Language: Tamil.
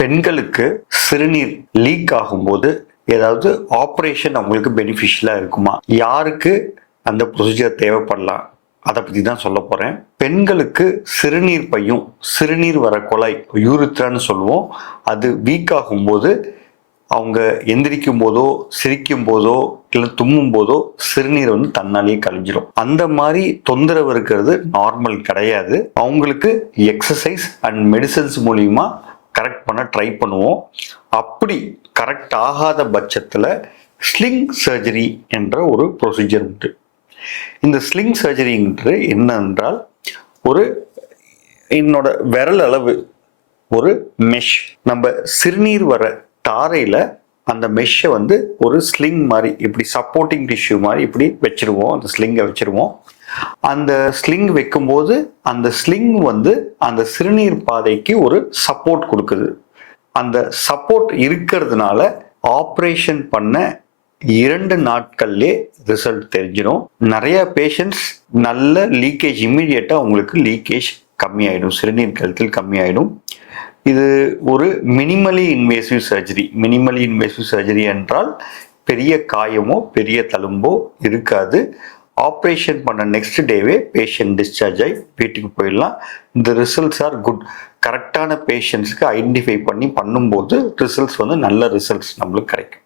பெண்களுக்கு சிறுநீர் லீக் ஆகும்போது ஏதாவது ஆப்ரேஷன் அவங்களுக்கு பெனிஃபிஷியலாக இருக்குமா, யாருக்கு அந்த ப்ரொசீஜர் தேவைப்படலாம், அதை பற்றி தான் சொல்ல போகிறேன். பெண்களுக்கு சிறுநீர் பையும் சிறுநீர் வர குழாய் யூரித்ரான்னு சொல்லுவோம், அது வீக் ஆகும்போது அவங்க எந்திரிக்கும் போதோ சிரிக்கும் போதோ இல்லை தும்மும் போதோ சிறுநீர் தன்னாலேயே கழிஞ்சிடும். அந்த மாதிரி தொந்தரவு இருக்கிறது நார்மல் கிடையாது. அவங்களுக்கு எக்ஸசைஸ் அண்ட் மெடிசன்ஸ் மூலியமா கரெக்ட் பண்ண ட்ரை பண்ணுவோம். அப்படி கரெக்ட் ஆகாத பட்சத்தில் ஸ்லிங் சர்ஜரி என்ற ஒரு ப்ரொசீஜர் உண்டு. இந்த ஸ்லிங் சர்ஜரின்றது என்னென்றால், ஒரு என்னோட விரல் அளவு ஒரு மெஷ், நம்ம சிறுநீர் வர தாரையில் அந்த மெஷ்ஷை ஒரு ஸ்லிங் மாதிரி இப்படி சப்போர்ட்டிங் டிஷ்யூ மாதிரி இப்படி வச்சிருவோம். அந்த ஸ்லிங்கை வச்சிருவோம். அந்த ஸ்லிங் வைக்கும்போது அந்த ஸ்லிங் அந்த சிறுநீர் பாதைக்கு ஒரு சப்போர்ட் கொடுக்குது. அந்த சப்போர்ட் இருக்கிறதுனால ஆப்ரேஷன் பண்ண 2 நாட்கள்லே ரிசல்ட் தெரிஞ்சிடும். நிறைய பேஷண்ட்ஸ் நல்ல லீக்கேஜ் இம்மிடியேட்டாக உங்களுக்கு லீக்கேஜ் கம்மியாயிடும், சிறுநீர் கழுத்தில் கம்மியாயிடும். இது ஒரு minimally invasive surgery. Minimally invasive surgery என்றால் பெரிய காயமோ பெரிய தழும்போ இருக்காது. ஆப்ரேஷன் பண்ண நெக்ஸ்ட் டேவே பேஷண்ட் டிஸ்சார்ஜ் ஆகி வீட்டுக்கு போயிடலாம். இந்த ரிசல்ட்ஸ் ஆர் குட். கரெக்டான பேஷண்ட்ஸ்க்கு ஐடென்டிஃபை பண்ணி பண்ணும்போது ரிசல்ட்ஸ் நல்ல ரிசல்ட்ஸ் நம்மளுக்கு கிடைக்கும்.